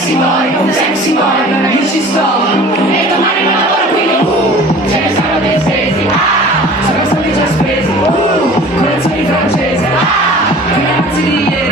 sexy boy, io ci sto. E domani non lavoro quindi ce ne sono dei stesi. Sono soldi già spesi, colazioni francesi, i ragazzi di ieri.